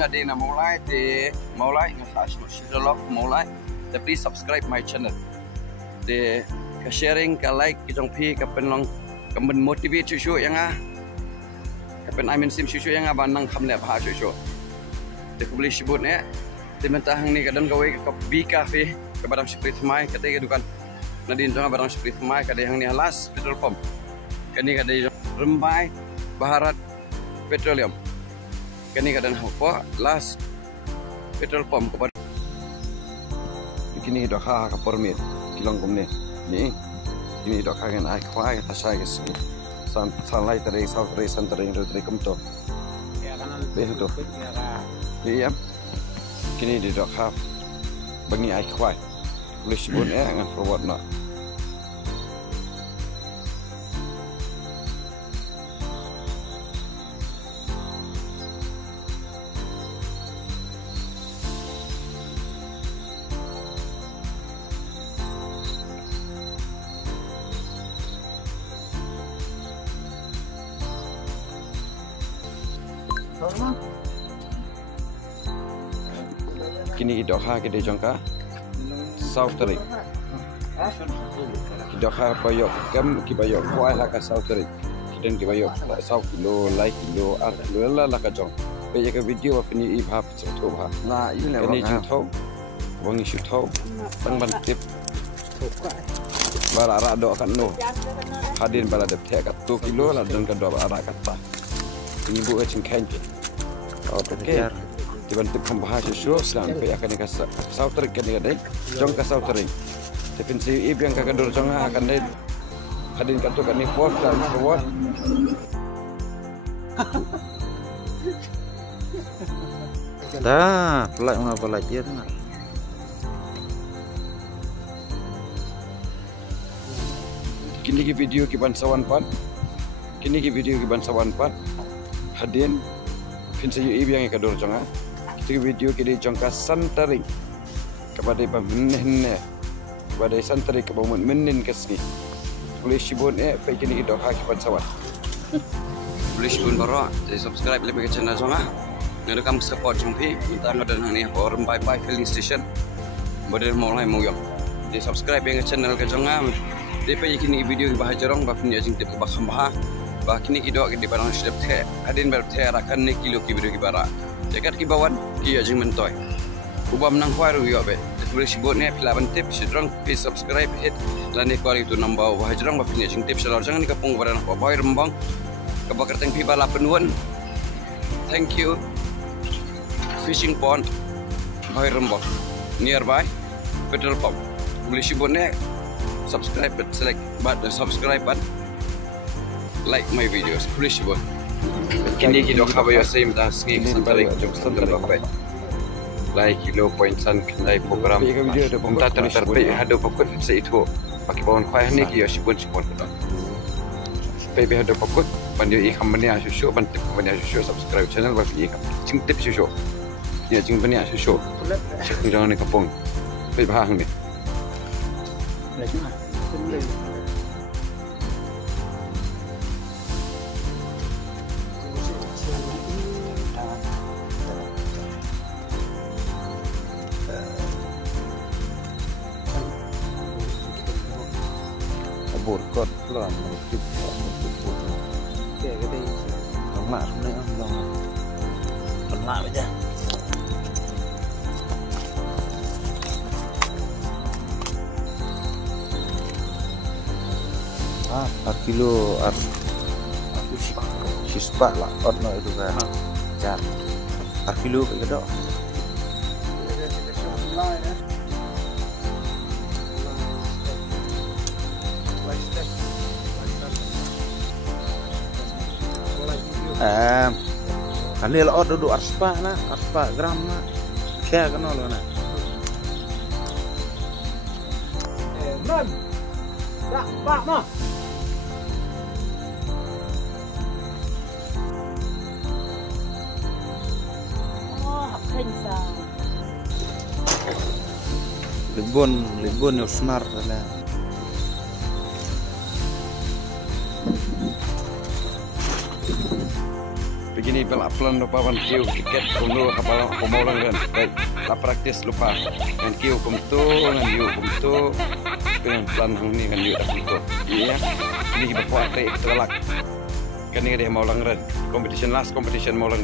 ngadi na mulai ngas shiralok mulai please subscribe my channel de ka sharing ka like kijong pi ka penlong ka motivate chuchu yang ka pen amin sim chuchu yang banang khamle bha chuchu de kubli shibut ne de mentahang ni kadang gawe ka bi cafe ka barang sprit mai ka te dukan nadin jong barang sprit mai ka de hang ni halas petrol pump kani ka de rembai Baharat Petroleum kini kadang apa last petrol pump kepada kini dah ka permit kilang kumne ni ini dah kan ai kwai ta sai ke san lai tare south ray center ini tare kumto begitu iya kini dah ka bangi ai kwai boleh sebut ngan forward nak kini kita ke jangka South Terik kita bayok kam ki bayok kuai la ka South Terik kita ki bayok South kilo lai kilo ar kilo la ka jong pe ke video apni i bhap chho bha na i ne ni chho wangi shu tho bang ban tip bala ra do kan no hadin bala de the ka 2 kilo la dan ka do ara ka ta ini bu ecing kan oke tiba-tiba pembahas isu sampai akan ke South Terik kan deh jong ke South Terik definisi ibu yang kakak dulu jong akan deh hadin kartu kan forward dan forward dah pelak mengapa lagi tu nak kini ke video kiban sawan pan hadin definisi ibu yang kakak dulu jong video kini jangka santaring kepada pemene kepada santaring ke bawah menin kesini boleh shibun pagi ni kita hakibat sawat boleh shibun baru jadi subscribe lebih ke channel jangka ngerekam support jumpi minta ngadan ni orang bye filling station badan mulai muyong jadi subscribe yang channel ke jangka di pagi kini video bahas jarong bafin jing tip bakham bah kini kita di barang sedap the adin berthe rakan ni kilo ki video ki bara dekat ki bawan ki ajing mentoy ubam nang khwaru yo be boleh sibut ne pilaban tip sidrong please subscribe hit lani kwali tu nambau wahajrong ba fini ajing tip salor jangan kapung barang apa boy rembang kabakar teng pi bala penun thank you fishing pond boy rembang nearby petrol pump boleh sibut ne subscribe but select but subscribe but like my videos boleh sibut kini kita kabayo same das ngik santaring jom santaring bapak lai kilo point san kendai program kita terpe hado pokut se itu pakai bawon khwai ni ki sibun kita pe hado pokut pandio i company asu ban tip company asu subscribe channel ba fi jing tip su ya jing company asu cek ni kapong pe bahang ni bột cột loạn một chút để cái đây đóng lại không nữa đóng lại bây giờ kilo sispa lah no itu kan jar kilo kayak gitu Kali lo duduk arspa gram na kayak kan lo na man pak mah libon yung smart na begini Ki pelak pelan lupa wan kiu tiket dulu kapal pemolang kan. Baik, la praktis lupa. Ngan kiu kumtu ngan yu kumtu. Dengan pelan ini kan yu dah kumtu. Iya. Ini bapak ate terlak. Kan ini dia mau langren. Competition last competition mau lang.